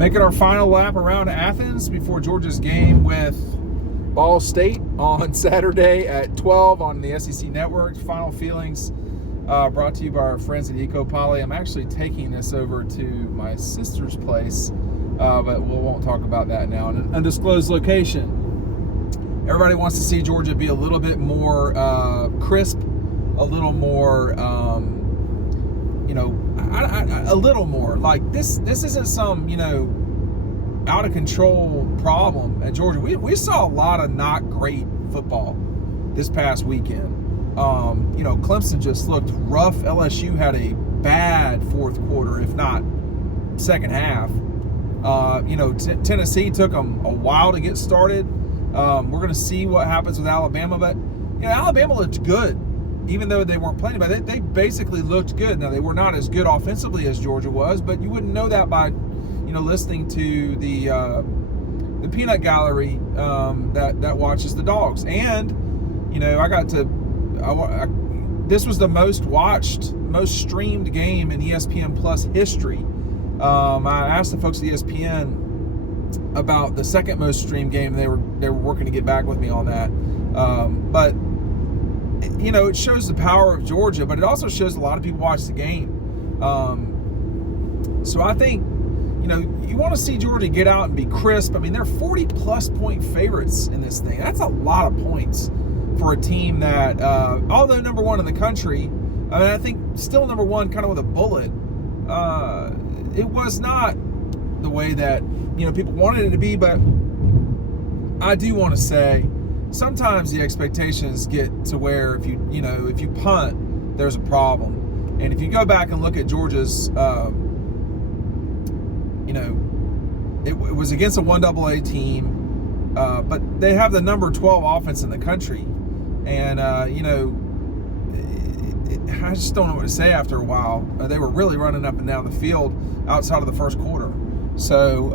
Making our final lap around Athens before Georgia's game with Ball State on Saturday at 12 on the SEC Network. Final feelings brought to you by our friends at EcoPoly. I'm actually taking this over to my sister's place, but we won't talk about that now. An undisclosed location. Everybody wants to see Georgia be a little bit more crisp, a little more, a little more. Like this isn't some, out of control problem at Georgia. We saw a lot of not great football this past weekend. Clemson just looked rough. LSU had a bad fourth quarter, if not second half. Tennessee took them a while to get started. We're going to see what happens with Alabama, but Alabama looked good, even though they weren't playing. But they basically looked good. Now they were not as good offensively as Georgia was, but you wouldn't know that by listening to the peanut gallery that watches the dogs. And this was the most watched, most streamed game in ESPN Plus history. I asked the folks at ESPN about the second most streamed game. They were working to get back with me on that. But it shows the power of Georgia, but it also shows a lot of people watch the game. So I think you want to see Georgia get out and be crisp. I mean, they're 40-plus point favorites in this thing. That's a lot of points for a team that, although number one in the country, I think still number one kind of with a bullet, it was not the way that, people wanted it to be. But I do want to say sometimes the expectations get to where if you punt, there's a problem. And if you go back and look at Georgia's, it was against a 1AA team, but they have the number 12 offense in the country. And, I just don't know what to say after a while. They were really running up and down the field outside of the first quarter. So,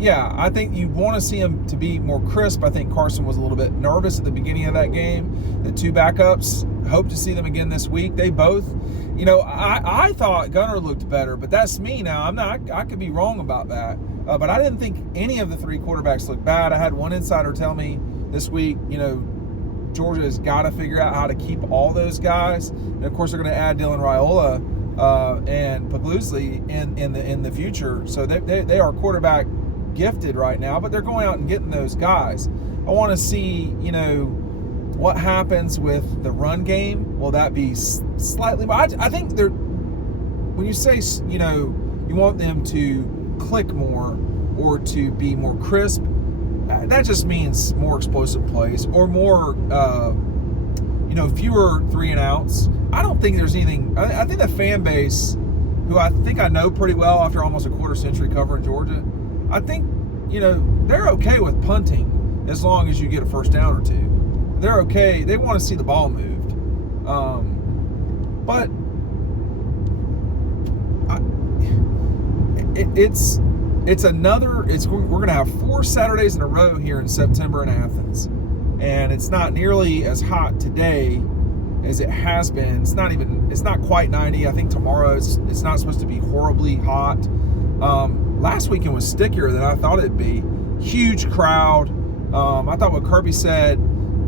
I think you want to see them to be more crisp. I think Carson was a little bit nervous at the beginning of that game. The two backups, hope to see them again this week. They both, I thought Gunner looked better, but that's me now. I could be wrong about that. But I didn't think any of the three quarterbacks looked bad. I had one insider tell me this week, Georgia has got to figure out how to keep all those guys. And of course, they're going to add Dylan Raiola and Puglisi in the future. So they are quarterback gifted right now, but they're going out and getting those guys. I want to see, what happens with the run game. Will that be slightly? I think they're, when you say, you want them to click more or to be more crisp, that just means more explosive plays or more, fewer 3-and-outs. I don't think there's anything. I think the fan base, who I think I know pretty well after almost a quarter century covering Georgia, I think, they're okay with punting as long as you get a first down or two. They're okay. They want to see the ball moved. But we're going to have 4 Saturdays in a row here in September in Athens. And it's not nearly as hot today as it has been. It's not quite 90. I think tomorrow it's not supposed to be horribly hot. Last weekend was stickier than I thought it'd be. Huge crowd. I thought what Kirby said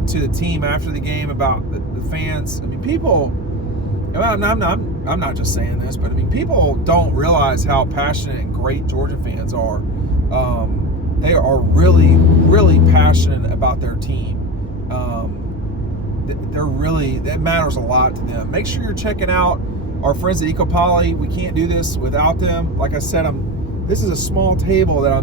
to the team after the game about the fans. I mean, people, I'm not just saying this, but I mean, people don't realize how passionate and great Georgia fans are. They are really, really passionate about their team. That matters a lot to them. Make sure you're checking out our friends at EcoPoly. We can't do this without them. Like I said, this is a small table that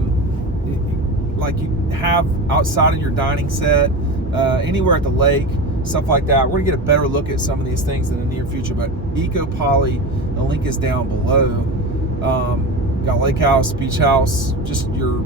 like you have outside of your dining set, anywhere at the lake, stuff like that. We're gonna get a better look at some of these things in the near future, but EcoPoly, the link is down below. Got lake house, beach house, just your,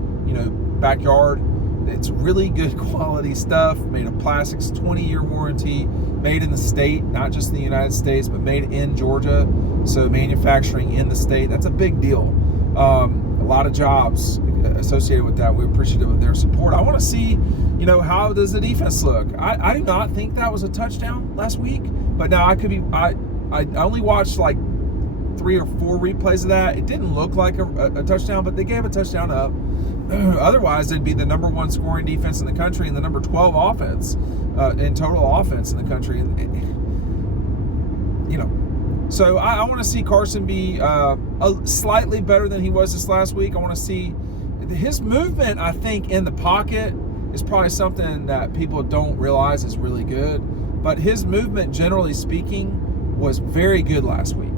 backyard. It's really good quality stuff, made of plastics, 20-year warranty, made in the state, not just in the United States, but made in Georgia. So manufacturing in the state, that's a big deal. A lot of jobs associated with that. We're appreciative of their support. I want to see, how does the defense look? I do not think that was a touchdown last week, but now I only watched like 3 or 4 replays of that. It didn't look like a touchdown, but they gave a touchdown up. Otherwise, they'd be the number 1 scoring defense in the country and the number 12 offense in total offense in the country. And, you know, so I want to see Carson be slightly better than he was this last week. I want to see his movement, I think, in the pocket is probably something that people don't realize is really good. But his movement, generally speaking, was very good last week.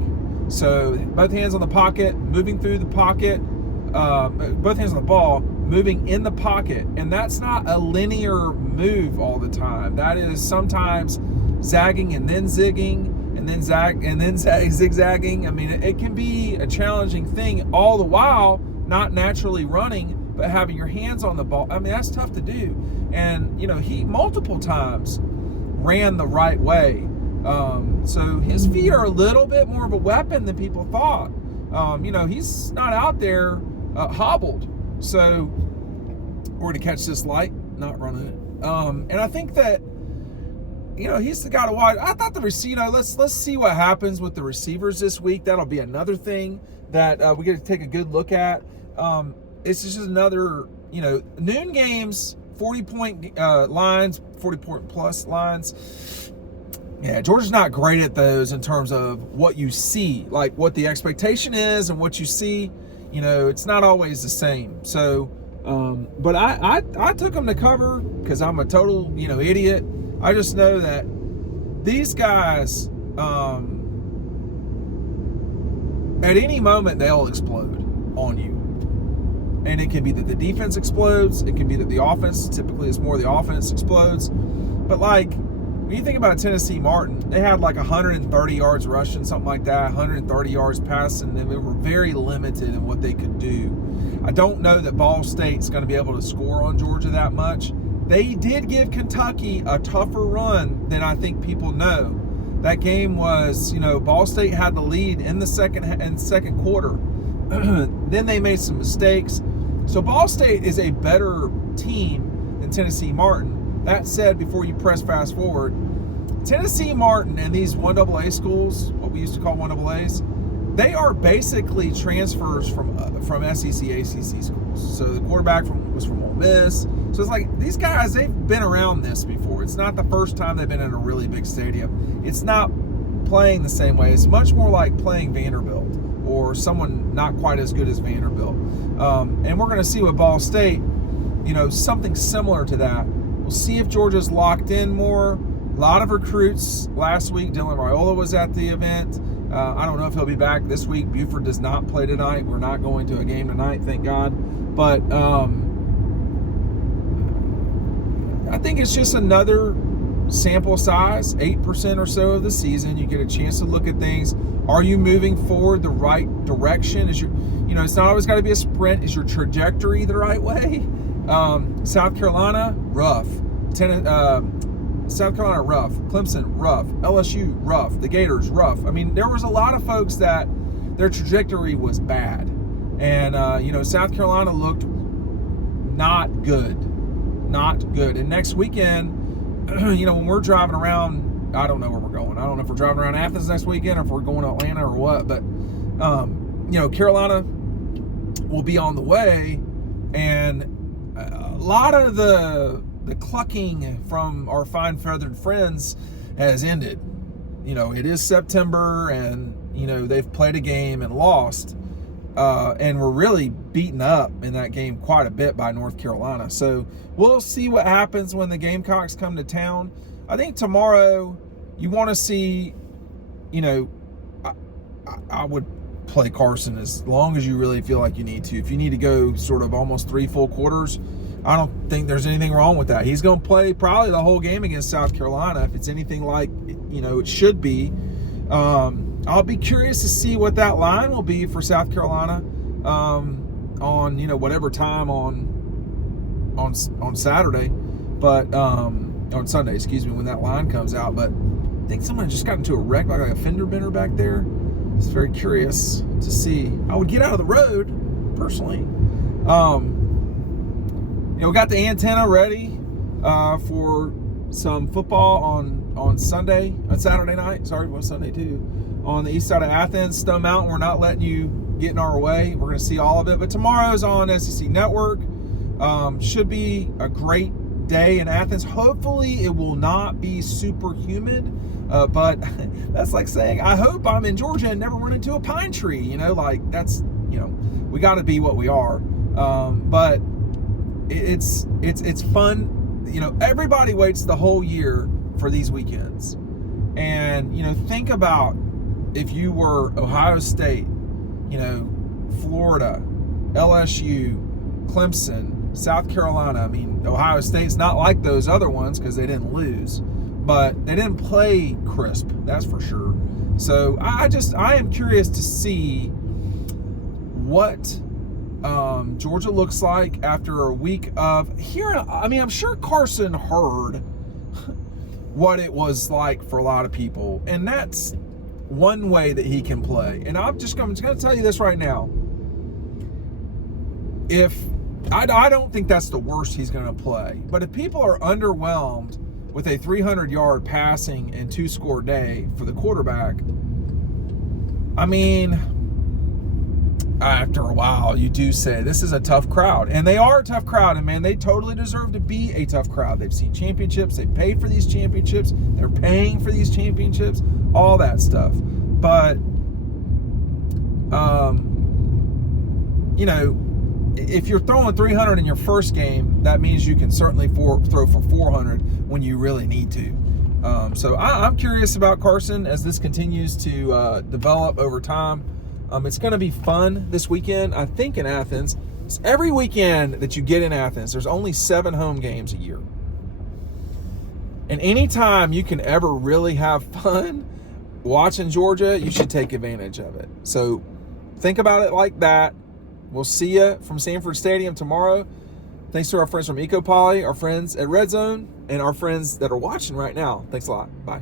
So both hands on the pocket, moving through the pocket, both hands on the ball, moving in the pocket. And that's not a linear move all the time. That is sometimes zagging and then zigging and then zigzagging. I mean, it can be a challenging thing, all the while not naturally running, but having your hands on the ball. I mean, that's tough to do. And, you know, he multiple times ran the right way. So his feet are a little bit more of a weapon than people thought. You know, he's not out there hobbled. So we're going to catch this light, not running it. And I think that, you know, he's the guy to watch. I thought let's see what happens with the receivers this week. That'll be another thing that we get to take a good look at. It's just another, you know, noon games, 40-point lines, 40-point plus lines. Yeah, Georgia's not great at those in terms of what you see, like what the expectation is and what you see. You know, it's not always the same. So, but I took them to cover because I'm a total, you know, idiot. I just know that these guys, at any moment, they'll explode on you. And it can be that the defense explodes. It can be that the offense, typically it's more the offense explodes. But like, when you think about Tennessee Martin, they had like 130 yards rushing, something like that, 130 yards passing, and they were very limited in what they could do. I don't know that Ball State's going to be able to score on Georgia that much. They did give Kentucky a tougher run than I think people know. That game was, you know, Ball State had the lead in the second quarter. Then they made some mistakes. So Ball State is a better team than Tennessee Martin. That said, before you press fast forward, Tennessee Martin and these 1AA schools, what we used to call 1AAs, they are basically transfers from SEC, ACC schools. So the quarterback was from Ole Miss. So it's like these guys, they've been around this before. It's not the first time they've been in a really big stadium. It's not playing the same way. It's much more like playing Vanderbilt or someone not quite as good as Vanderbilt. And we're going to see with Ball State, you know, something similar to that. We'll see if Georgia's locked in more. A lot of recruits last week. Dylan Raiola was at the event. I don't know if he'll be back this week. Buford does not play tonight. We're not going to a game tonight, thank God. But I think it's just another sample size, 8% or so of the season. You get a chance to look at things. Are you moving forward the right direction? Is your, you know, it's not always got to be a sprint. Is your trajectory the right way? South Carolina, rough. South Carolina, rough. Clemson, rough. LSU, rough. The Gators, rough. I mean, there was a lot of folks that their trajectory was bad. And, you know, South Carolina looked not good. Not good. And next weekend, you know, when we're driving around, I don't know where we're going. I don't know if we're driving around Athens next weekend or if we're going to Atlanta or what. But, you know, Carolina will be on the way. And a lot of the clucking from our fine feathered friends has ended. You know, it is September and, you know, they've played a game and lost. And were really beaten up in that game quite a bit by North Carolina. So we'll see what happens when the Gamecocks come to town. I think tomorrow you want to see, you know, I would play Carson as long as you really feel like you need to. If you need to go sort of almost 3 full quarters, I don't think there's anything wrong with that. He's going to play probably the whole game against South Carolina if it's anything like, you know, it should be. I'll be curious to see what that line will be for South Carolina on, you know, whatever time on Saturday, but on Sunday, excuse me, when that line comes out. But I think someone just got into a wreck, like a fender bender back there. It's very curious to see. I would get out of the road personally. You know, we got the antenna ready for some football on Saturday night. Sorry, it was Sunday too. on the east side of Athens. Stone Mountain, we're not letting you get in our way. We're going to see all of it. But tomorrow's on SEC Network. Should be a great day in Athens. Hopefully it will not be super humid. But that's like saying, I hope I'm in Georgia and never run into a pine tree. You know, like that's, you know, we got to be what we are. But it's fun. You know, everybody waits the whole year for these weekends. And, you know, think about if you were Ohio State, you know, Florida, LSU, Clemson, South Carolina. I mean, Ohio State's not like those other ones because they didn't lose, but they didn't play crisp, that's for sure. So I am curious to see what Georgia looks like after a week of hearing. I mean, I'm sure Carson heard what it was like for a lot of people, and that's one way that he can play. And I'm just going to tell you this right now. If I don't think that's the worst he's going to play, but if people are underwhelmed with a 300-yard passing and 2-score day for the quarterback, I mean, after a while, you do say this is a tough crowd. And they are a tough crowd. And, man, they totally deserve to be a tough crowd. They've seen championships. They paid for these championships. They're paying for these championships, all that stuff. But, you know, if you're throwing 300 in your first game, that means you can certainly throw for 400 when you really need to. So I'm curious about Carson as this continues to develop over time. It's going to be fun this weekend, I think, in Athens. It's every weekend that you get in Athens, there's only 7 home games a year. And anytime you can ever really have fun watching Georgia, you should take advantage of it. So think about it like that. We'll see you from Sanford Stadium tomorrow. Thanks to our friends from EcoPoly, our friends at Red Zone, and our friends that are watching right now. Thanks a lot. Bye.